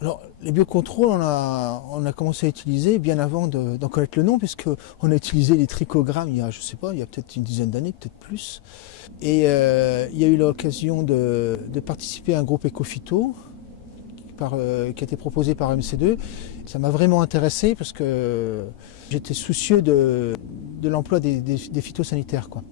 Alors, les biocontrôles, on a commencé à utiliser bien avant d'en connaître le nom, puisqu'on a utilisé les trichogrammes il y a, je sais pas, il y a peut-être une dizaine d'années, peut-être plus. Et il y a eu l'occasion de participer à un groupe éco-phyto qui a été proposé par MC2. Ça m'a vraiment intéressé parce que j'étais soucieux de l'emploi des phytosanitaires, quoi.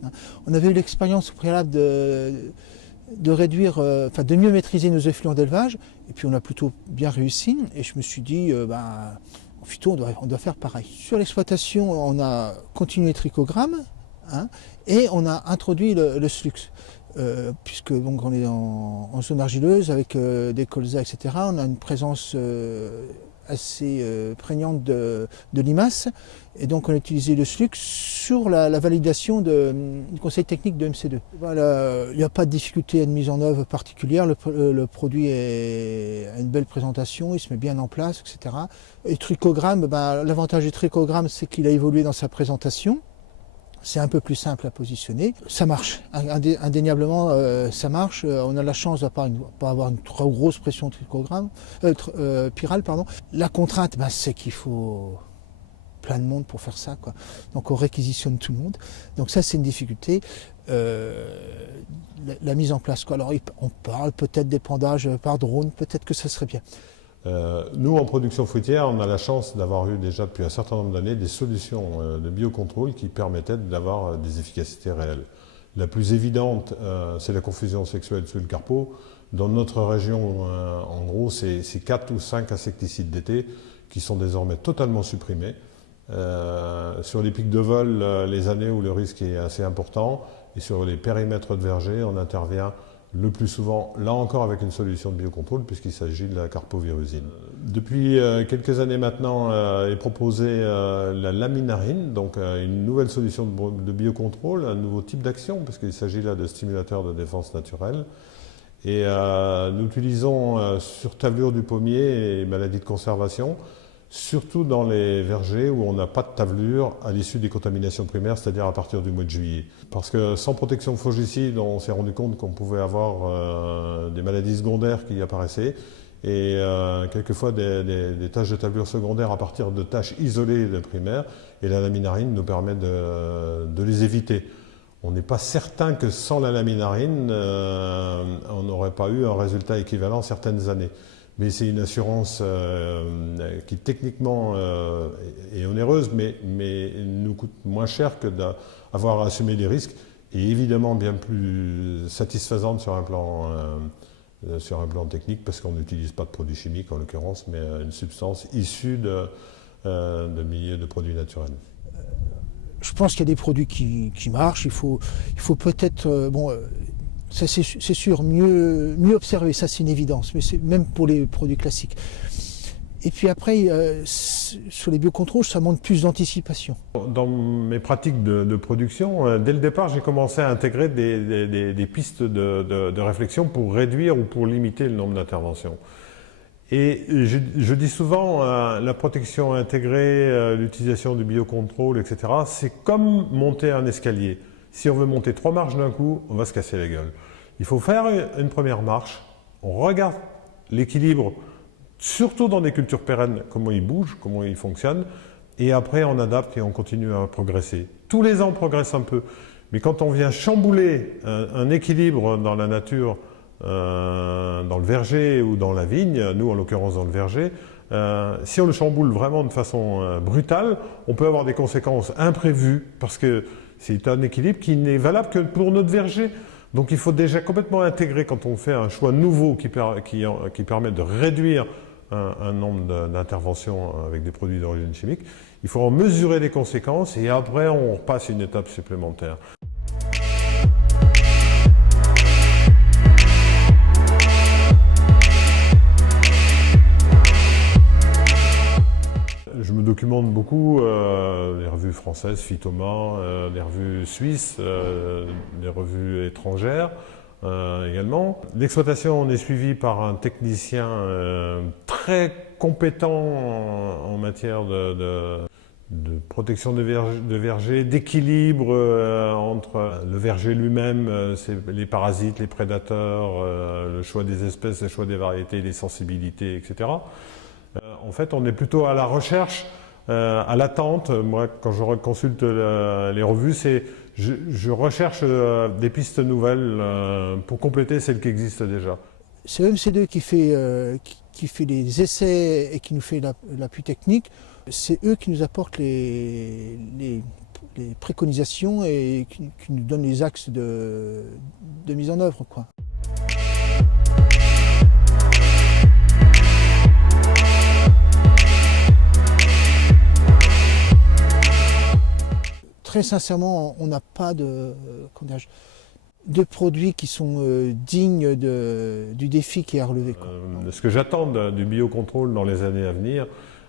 On avait eu l'expérience au préalable de réduire, de mieux maîtriser nos effluents d'élevage, et puis on a plutôt bien réussi, et je me suis dit, en phyto, on doit faire pareil. Sur l'exploitation, on a continué les trichogrammes, hein, et on a introduit le slux. Puisque donc on est en zone argileuse avec des colzas, etc. On a une présence assez prégnante de limaces, et donc on a utilisé le slux sur la validation du conseil technique de MC2. Voilà, il n'y a pas de difficulté à une mise en œuvre particulière, le produit a une belle présentation, il se met bien en place, etc. Et trichogramme, l'avantage du trichogramme, c'est qu'il a évolué dans sa présentation. C'est un peu plus simple à positionner. Ça marche, indéniablement ça marche. On a la chance de ne pas avoir une trop grosse pression pyrale. La contrainte, c'est qu'il faut plein de monde pour faire ça, quoi. Donc on réquisitionne tout le monde. Donc ça, c'est une difficulté. La mise en place, quoi. Alors on parle peut-être d'épandage par drone, peut-être que ça serait bien. Nous, en production fruitière, on a la chance d'avoir eu déjà depuis un certain nombre d'années des solutions de biocontrôle qui permettaient d'avoir des efficacités réelles. La plus évidente, c'est la confusion sexuelle sous le carpeau. Dans notre région, en gros, c'est 4 ou 5 insecticides d'été qui sont désormais totalement supprimés. Sur les pics de vol, les années où le risque est assez important, et sur les périmètres de verger, on intervient le plus souvent, là encore avec une solution de biocontrôle, puisqu'il s'agit de la carpovirusine. Depuis quelques années maintenant est proposée la laminarine, donc une nouvelle solution de biocontrôle, un nouveau type d'action, puisqu'il s'agit là de stimulateurs de défense naturelle. Et nous utilisons sur tavelure du pommier et maladies de conservation, surtout dans les vergers où on n'a pas de tavelure à l'issue des contaminations primaires, c'est-à-dire à partir du mois de juillet. Parce que sans protection fongicide, on s'est rendu compte qu'on pouvait avoir des maladies secondaires qui apparaissaient, et quelquefois des taches de tavelure secondaires à partir de taches isolées de primaires, et la laminarine nous permet de les éviter. On n'est pas certain que sans la laminarine, on n'aurait pas eu un résultat équivalent certaines années. Mais c'est une assurance qui techniquement est onéreuse, mais nous coûte moins cher que d'avoir à assumer les risques, et évidemment bien plus satisfaisante sur un plan technique, parce qu'on n'utilise pas de produits chimiques en l'occurrence, mais une substance issue de milieux de produits naturels. Je pense qu'il y a des produits qui marchent. Il faut peut-être... ça c'est sûr, mieux observer, ça c'est une évidence, mais c'est même pour les produits classiques. Et puis après, sur les biocontrôles, ça demande plus d'anticipation. Dans mes pratiques de production, dès le départ, j'ai commencé à intégrer des pistes de réflexion pour réduire ou pour limiter le nombre d'interventions. Et je dis souvent, la protection intégrée, l'utilisation du biocontrôle, etc., c'est comme monter un escalier. Si on veut monter 3 marches d'un coup, on va se casser la gueule. Il faut faire une première marche, on regarde l'équilibre, surtout dans des cultures pérennes, comment il bouge, comment il fonctionne, et après on adapte et on continue à progresser. Tous les ans on progresse un peu, mais quand on vient chambouler un équilibre dans la nature, dans le verger ou dans la vigne, nous en l'occurrence dans le verger, si on le chamboule vraiment de façon brutale, on peut avoir des conséquences imprévues, parce que c'est un équilibre qui n'est valable que pour notre verger. Donc il faut déjà complètement intégrer, quand on fait un choix nouveau qui permet de réduire un nombre d'interventions avec des produits d'origine chimique, il faut en mesurer les conséquences, et après on repasse une étape supplémentaire. Je me documente beaucoup, les revues françaises, Phytoma, les revues suisses, les revues étrangères également. L'exploitation, on est suivi par un technicien très compétent en matière protection de verger, d'équilibre entre le verger lui-même, les parasites, les prédateurs, le choix des espèces, le choix des variétés, les sensibilités, etc. En fait, on est plutôt à la recherche, à l'attente. Moi, quand je consulte les revues, je recherche des pistes nouvelles pour compléter celles qui existent déjà. C'est EMC2 qui fait les essais et qui nous fait l'appui technique. C'est eux qui nous apportent les préconisations et qui nous donnent les axes de mise en œuvre, quoi. Très sincèrement, on n'a pas de produits qui sont dignes du défi qui est à relever, quoi. Ce que j'attends du biocontrôle dans les années à venir,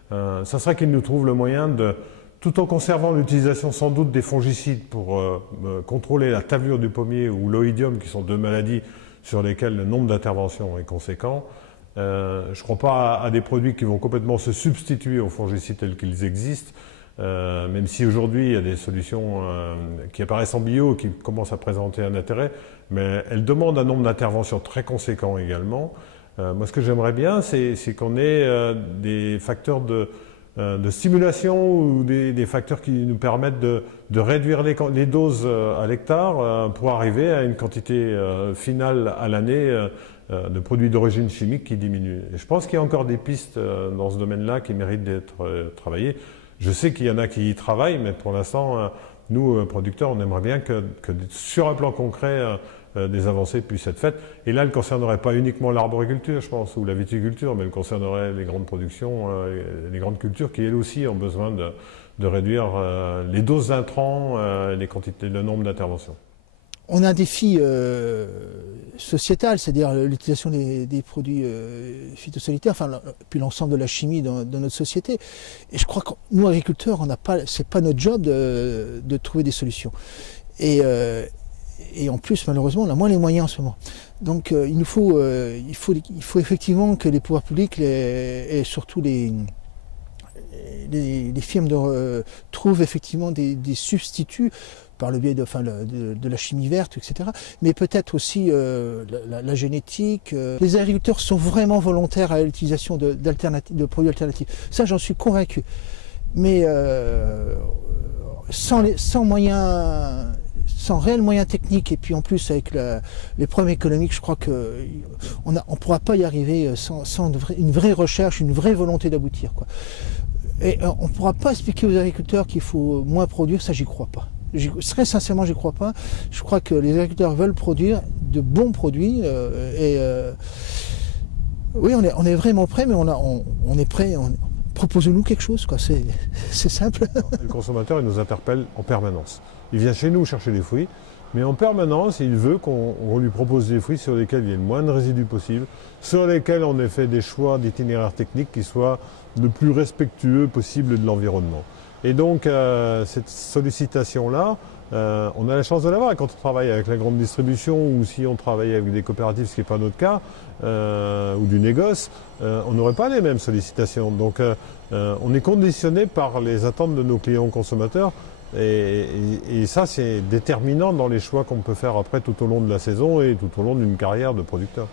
ça serait qu'il nous trouve le moyen tout en conservant l'utilisation sans doute des fongicides pour contrôler la tablure du pommier ou l'oïdium, qui sont deux maladies sur lesquelles le nombre d'interventions est conséquent. Je ne crois pas à des produits qui vont complètement se substituer aux fongicides tels qu'ils existent, même si aujourd'hui il y a des solutions qui apparaissent en bio et qui commencent à présenter un intérêt, mais elles demandent un nombre d'interventions très conséquent également. Moi, ce que j'aimerais bien, c'est qu'on ait des facteurs de stimulation ou des facteurs qui nous permettent de réduire les doses à l'hectare pour arriver à une quantité finale à l'année de produits d'origine chimique qui diminue. Et je pense qu'il y a encore des pistes dans ce domaine-là qui méritent d'être travaillées. Je sais qu'il y en a qui y travaillent, mais pour l'instant, nous, producteurs, on aimerait bien que sur un plan concret, des avancées puissent être faites. Et là, elle ne concernerait pas uniquement l'arboriculture, je pense, ou la viticulture, mais elle concernerait les grandes productions, les grandes cultures qui, elles aussi, ont besoin de réduire les doses d'intrants, les quantités, le nombre d'interventions. On a un défi sociétal, c'est-à-dire l'utilisation des produits phytosanitaires, puis l'ensemble de la chimie dans notre société. Et je crois que nous, agriculteurs, c'est pas notre job de trouver des solutions. Et en plus, malheureusement, on a moins les moyens en ce moment. Donc il faut effectivement que les pouvoirs publics et surtout les firmes trouvent effectivement des substituts par le biais de la chimie verte, etc. Mais peut-être aussi la génétique. Les agriculteurs sont vraiment volontaires à l'utilisation de produits alternatifs. Ça, j'en suis convaincu. Mais sans moyens, sans réels moyens techniques, et puis en plus avec les problèmes économiques, je crois qu'on ne pourra pas y arriver sans une vraie recherche, une vraie volonté d'aboutir, quoi. Et on ne pourra pas expliquer aux agriculteurs qu'il faut moins produire, ça j'y crois pas. Très sincèrement, j'y crois pas. Je crois que les agriculteurs veulent produire de bons produits oui, on est vraiment prêt, mais on est prêt. Proposez-nous quelque chose, quoi. C'est simple. Le consommateur, il nous interpelle en permanence. Il vient chez nous chercher des fruits, mais en permanence, il veut qu'on lui propose des fruits sur lesquels il y ait le moins de résidus possible, sur lesquels on ait fait des choix d'itinéraires techniques qui soient le plus respectueux possible de l'environnement. Et donc, cette sollicitation-là, on a la chance de l'avoir. Et quand on travaille avec la grande distribution ou si on travaille avec des coopératives, ce qui n'est pas notre cas, ou du négoce, on n'aurait pas les mêmes sollicitations. Donc, on est conditionné par les attentes de nos clients consommateurs. Et ça, c'est déterminant dans les choix qu'on peut faire après tout au long de la saison et tout au long d'une carrière de producteur.